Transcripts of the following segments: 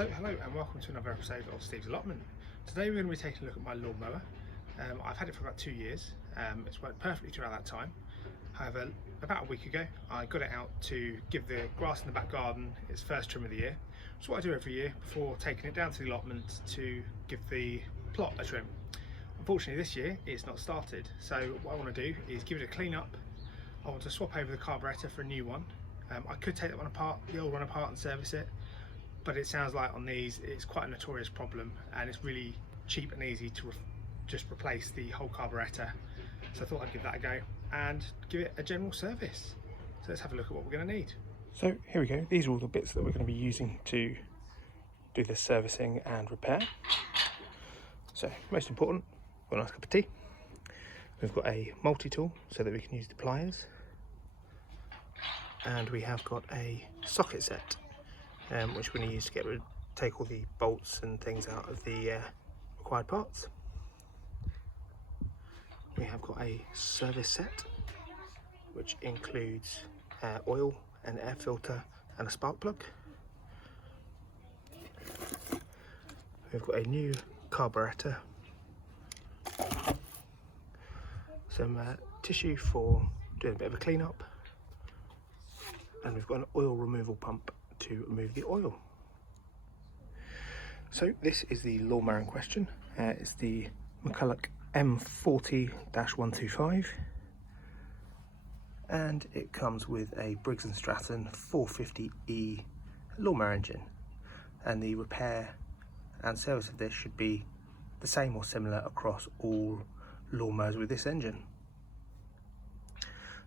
So hello and welcome to another episode of Steve's Allotment. Today we're going to be taking a look at my lawnmower. I've had it for about 2 years. It's worked perfectly throughout that time. However, about a week ago I got it out to give the grass in the back garden its first trim of the year. It's what I do every year before taking it down to the allotment to give the plot a trim. Unfortunately this year it's not started, so what I want to do is give it a clean up. I want to swap over the carburetor for a new one. I could take that one apart, the old one apart, and service it, but it sounds like on these it's quite a notorious problem and it's really cheap and easy to just replace the whole carburetor. So I thought I'd give that a go and give it a general service. So let's have a look at what we're going to need. So here we go, these are all the bits that we're going to be using to do this servicing and repair. So most important, we've got a nice cup of tea. We've got a multi-tool so that we can use the pliers, and we have got a socket set which we're going to use to take all the bolts and things out of the required parts. We have got a service set which includes oil, an air filter and a spark plug. We've got a new carburetor, some tissue for doing a bit of a clean up, and we've got an oil removal pump to remove the oil. So this is the lawnmower in question. It's the McCulloch M40-125, and it comes with a Briggs and Stratton 450E lawnmower engine, and the repair and service of this should be the same or similar across all lawnmowers with this engine.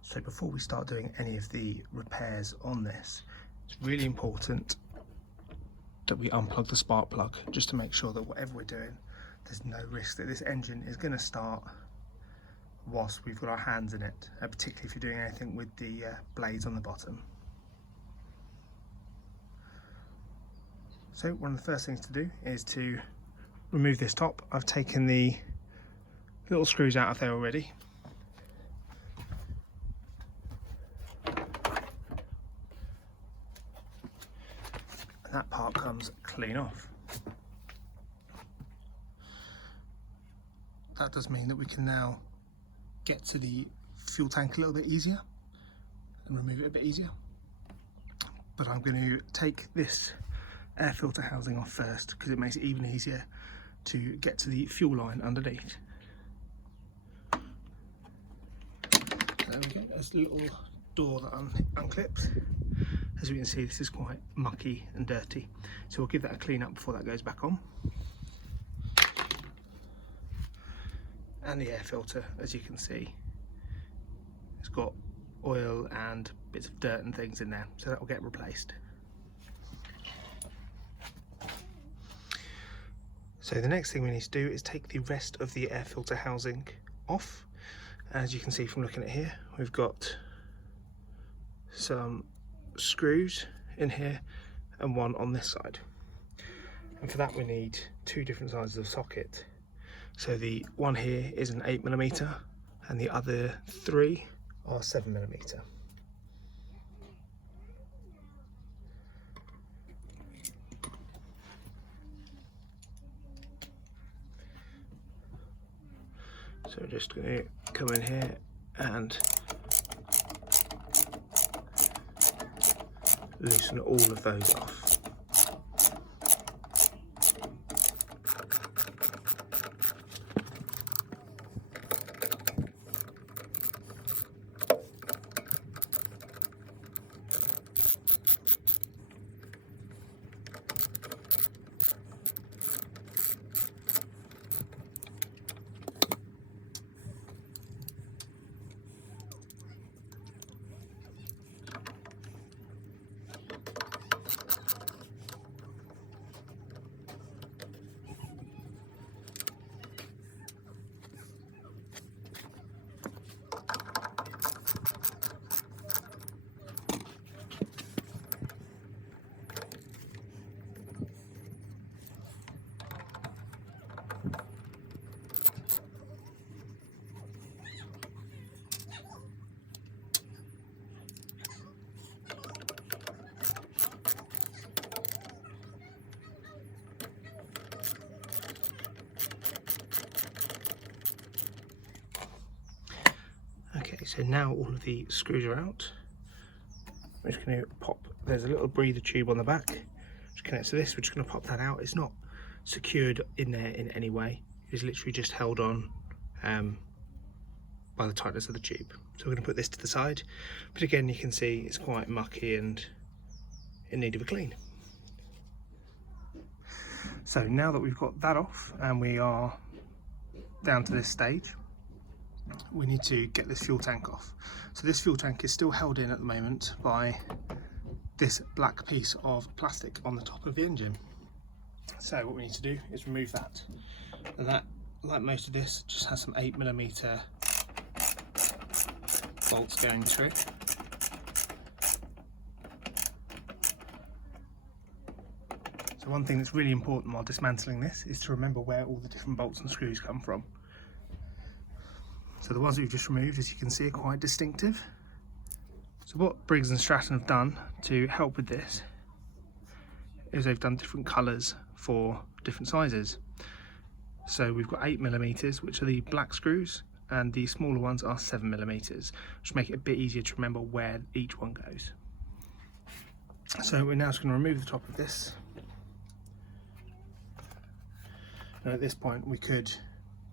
So before we start doing any of the repairs on this, it's really important that we unplug the spark plug, just to make sure that whatever we're doing, there's no risk that this engine is going to start whilst we've got our hands in it, particularly if you're doing anything with the blades on the bottom. So one of the first things to do is to remove this top. I've taken the little screws out of there already. That part comes clean off. That does mean that we can now get to the fuel tank a little bit easier and remove it a bit easier. But I'm going to take this air filter housing off first because it makes it even easier to get to the fuel line underneath. There we go, there's a little door that unclips. As we can see, this is quite mucky and dirty, so we'll give that a clean up before that goes back on. And the air filter, as you can see, it's got oil and bits of dirt and things in there, so that will get replaced. So the next thing we need to do is take the rest of the air filter housing off. As you can see from looking at here, we've got some screws in here and one on this side, and for that we need two different sizes of socket. So the one here is an 8mm and the other three are 7mm. So we're just going to come in here and loosen all of those off. Okay, so now all of the screws are out. I'm just going to pop, there's a little breather tube on the back which connects to this. We're just going to pop that out. It's not secured in there in any way. It's literally just held on by the tightness of the tube. So we're going to put this to the side, but again you can see it's quite mucky and in need of a clean. So now that we've got that off and we are down to this stage, we need to get this fuel tank off. So this fuel tank is still held in at the moment by this black piece of plastic on the top of the engine. So what we need to do is remove that. And that, like most of this, just has some 8mm bolts going through. So one thing that's really important while dismantling this is to remember where all the different bolts and screws come from. So the ones we've just removed, as you can see, are quite distinctive. So what Briggs and Stratton have done to help with this is they've done different colours for different sizes. So we've got 8mm, which are the black screws, and the smaller ones are 7mm, which make it a bit easier to remember where each one goes. So we're now just going to remove the top of this. And at this point we could,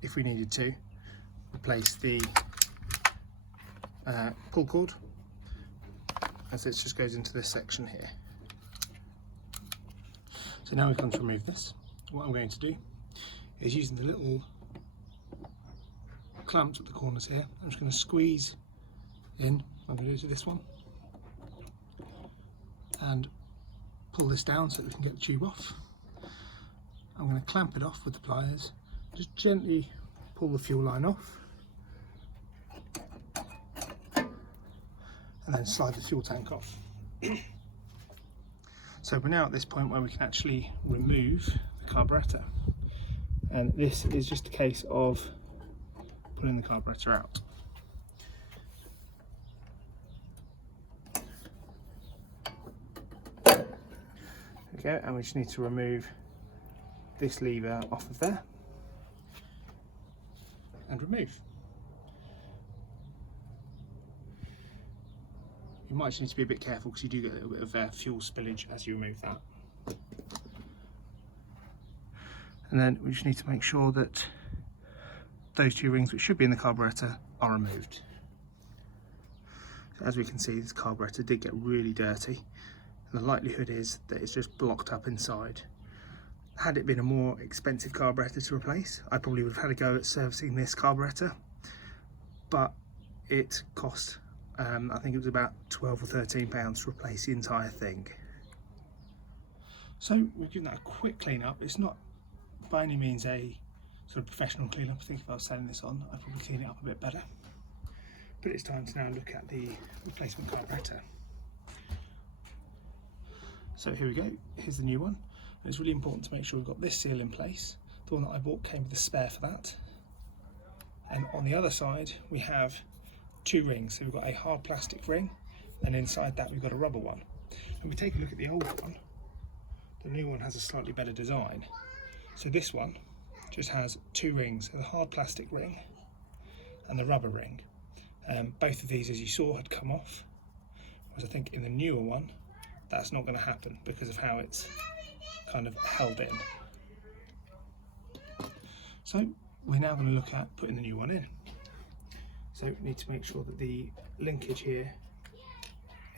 if we needed to, replace the pull cord, as it just goes into this section here. So now we've gone to remove this, what I'm going to do is, using the little clamps at the corners here, I'm just going to squeeze in, I'm going to do this one, and pull this down so that we can get the tube off. I'm going to clamp it off with the pliers, just gently pull the fuel line off, and then slide the fuel tank off. So we're now at this point where we can actually remove the carburetor, and this is just a case of pulling the carburetor out. Okay, and we just need to remove this lever off of there and remove. You might just need to be a bit careful because you do get a little bit of fuel spillage as you remove that. And then we just need to make sure that those two rings, which should be in the carburetor, are removed. So as we can see, this carburetor did get really dirty, and the likelihood is that it's just blocked up inside. Had it been a more expensive carburetor to replace, I probably would have had a go at servicing this carburetor, but it cost I think it was about £12 or £13 to replace the entire thing. So we've given that a quick clean up. It's not by any means a sort of professional clean up. I think if I was selling this on, I'd probably clean it up a bit better. But it's time to now look at the replacement carburetor. So here we go, here's the new one. And it's really important to make sure we've got this seal in place. The one that I bought came with a spare for that. And on the other side we have two rings. So we've got a hard plastic ring, and inside that we've got a rubber one. And we take a look at the old one, the new one has a slightly better design. So this one just has two rings, the hard plastic ring and the rubber ring. Both of these, as you saw, had come off, whereas I think in the newer one that's not going to happen because of how it's kind of held in. So we're now going to look at putting the new one in. So we need to make sure that the linkage here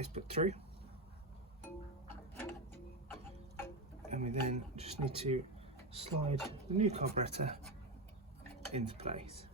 is put through, and we then just need to slide the new carburetor into place.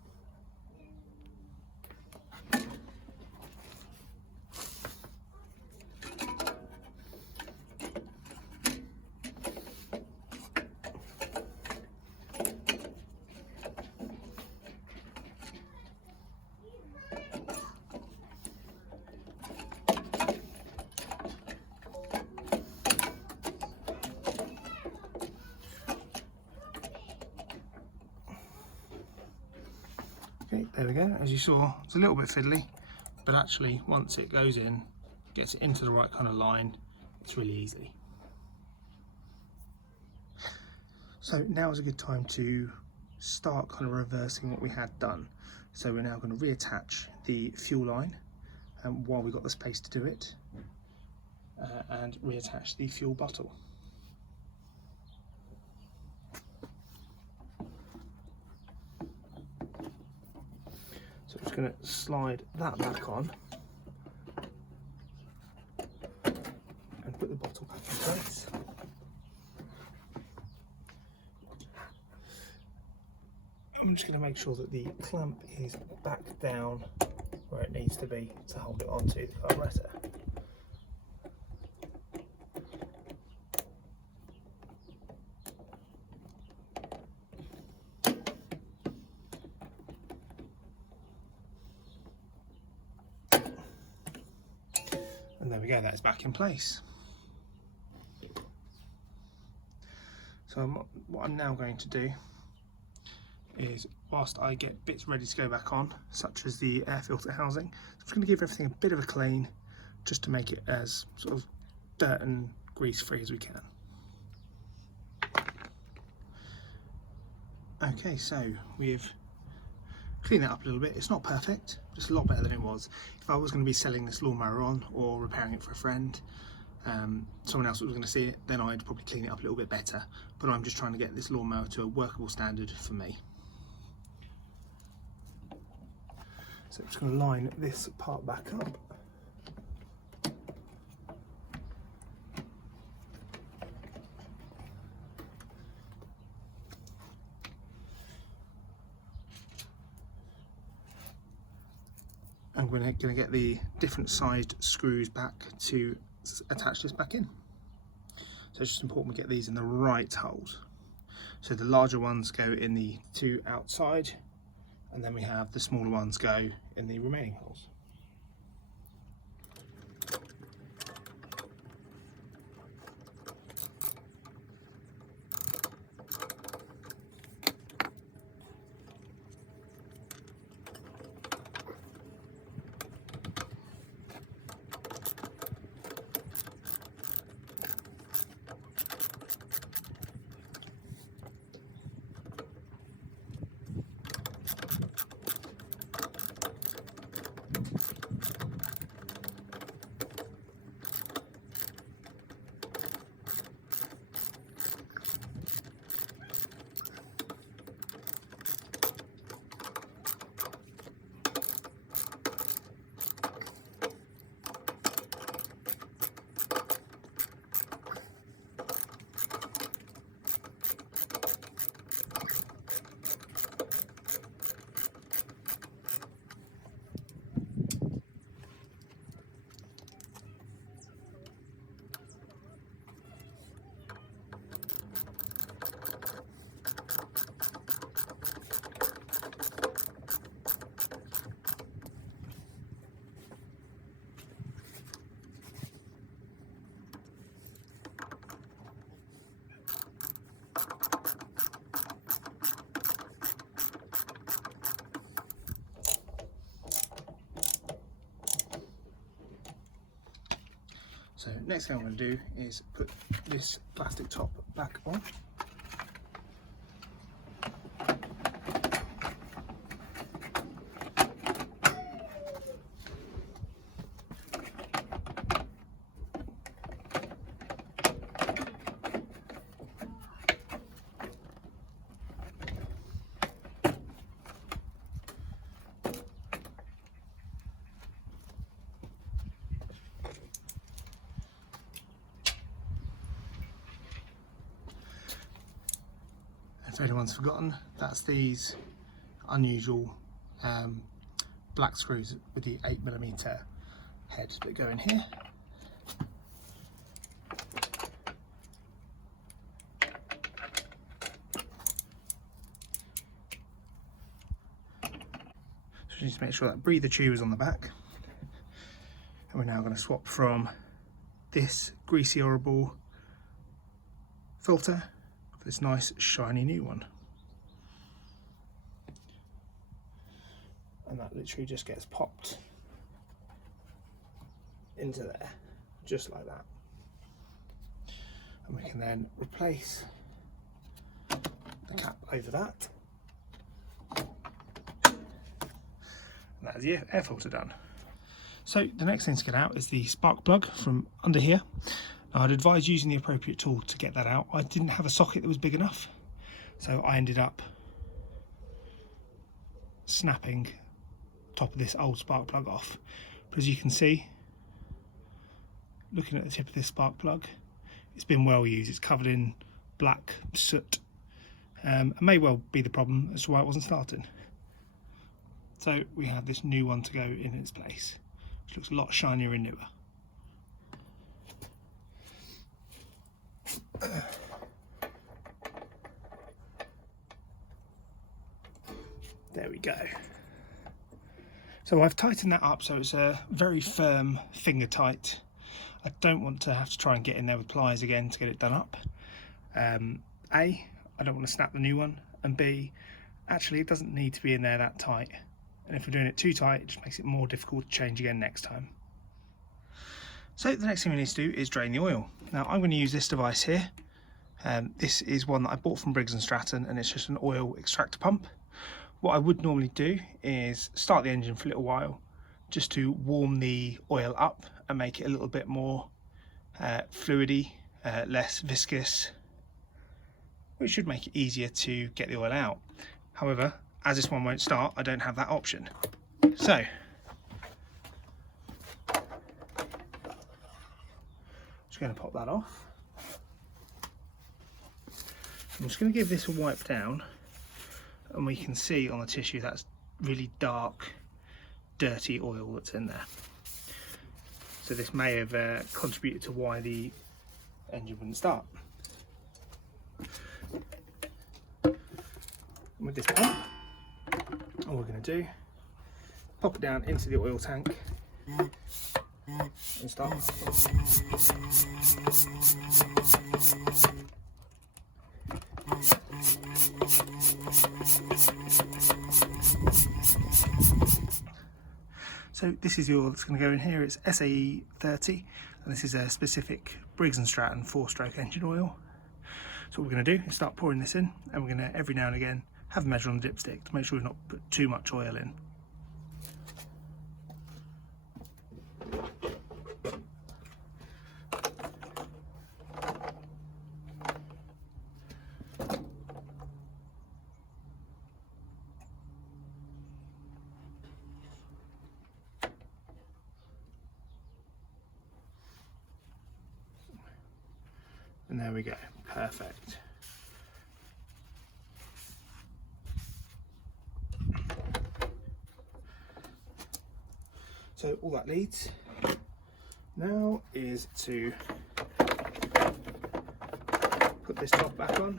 Okay, there we go. As you saw, it's a little bit fiddly, but actually once it goes in, gets it into the right kind of line, it's really easy. So now is a good time to start kind of reversing what we had done. So we're now going to reattach the fuel line while we've got the space to do it, and reattach the fuel bottle. So I'm just going to slide that back on and put the bottle back in place. I'm just going to make sure that the clamp is back down where it needs to be to hold it onto the carburetor. And there we go, that's back in place. So what I'm now going to do is, whilst I get bits ready to go back on, such as the air filter housing, I'm just going to give everything a bit of a clean, just to make it as sort of dirt and grease free as we can. Okay, so we've cleaned that up a little bit. It's not perfect, just a lot better than it was. If I was going to be selling this lawnmower on or repairing it for a friend, someone else was going to see it, then I'd probably clean it up a little bit better. But I'm just trying to get this lawnmower to a workable standard for me. So I'm just going to line this part back up. And we're going to get the different sized screws back to attach this back in. So it's just important we get these in the right holes. So the larger ones go in the two outside, and then we have the smaller ones go in the remaining holes. So next thing I'm going to do is put this plastic top back on. If anyone's forgotten, that's these unusual black screws with the 8mm head that go in here. So we need to make sure that breather tube is on the back. And we're now going to swap from this greasy horrible filter for this nice shiny new one. And that literally just gets popped into there, just like that. And we can then replace the cap over that. and that's the air filter done. So the next thing to get out is the spark plug from under here. Now, I'd advise using the appropriate tool to get that out. I didn't have a socket that was big enough, so I ended up snapping top of this old spark plug off. But as you can see, looking at the tip of this spark plug, it's been well used. It's covered in black soot. It may well be the problem as to why it wasn't starting. So we have this new one to go in its place, which looks a lot shinier and newer. There we go. So I've tightened that up so it's a very firm finger tight. I don't want to have to try and get in there with pliers again to get it done up. A, I don't want to snap the new one, and B, actually it doesn't need to be in there that tight. And if we're doing it too tight, it just makes it more difficult to change again next time. So the next thing we need to do is drain the oil. Now I'm going to use this device here. This is one that I bought from Briggs and Stratton, and it's just an oil extractor pump. What I would normally do is start the engine for a little while just to warm the oil up and make it a little bit more fluidy, less viscous, which should make it easier to get the oil out. However, as this one won't start, I don't have that option. So just going to pop that off. I'm just going to give this a wipe down, and we can see on the tissue that's really dark, dirty oil that's in there. So this may have contributed to why the engine wouldn't start. With this pump, all we're going to do, pop it down into the oil tank and start. So this is the oil that's going to go in here. It's SAE 30, and this is a specific Briggs and Stratton 4-stroke engine oil. So what we're going to do is start pouring this in, and we're going to every now and again have a measure on the dipstick to make sure we've not put too much oil in. And there we go, perfect. So all that needs now is to put this top back on.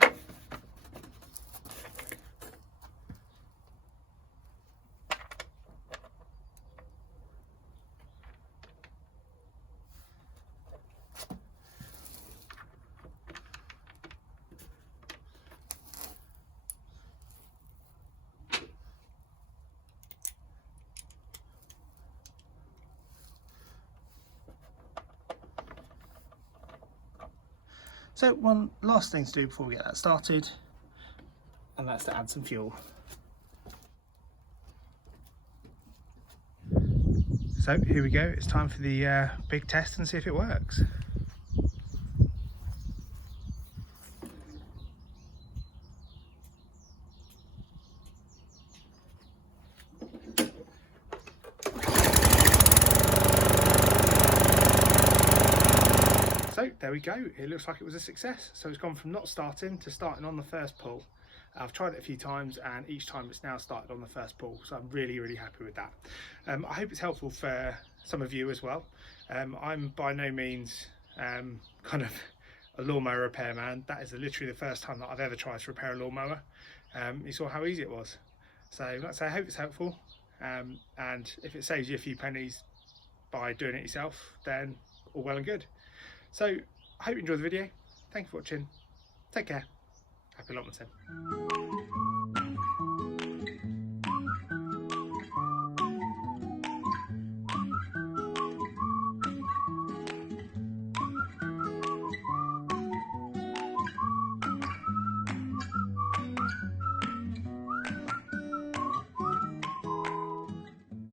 So one last thing to do before we get that started, and that's to add some fuel. So here we go, it's time for the big test and see if it works. So there we go, it looks like it was a success. So it's gone from not starting to starting on the first pull. I've tried it a few times, and each time it's now started on the first pull, so I'm really happy with that. I hope it's helpful for some of you as well. I'm by no means kind of a lawnmower repairman. That is literally the first time that I've ever tried to repair a lawnmower. You saw how easy it was. So like I say, I hope it's helpful, and if it saves you a few pennies by doing it yourself, then all well and good. So I hope you enjoyed the video. Thank you for watching. Take care. Happy allotmenting.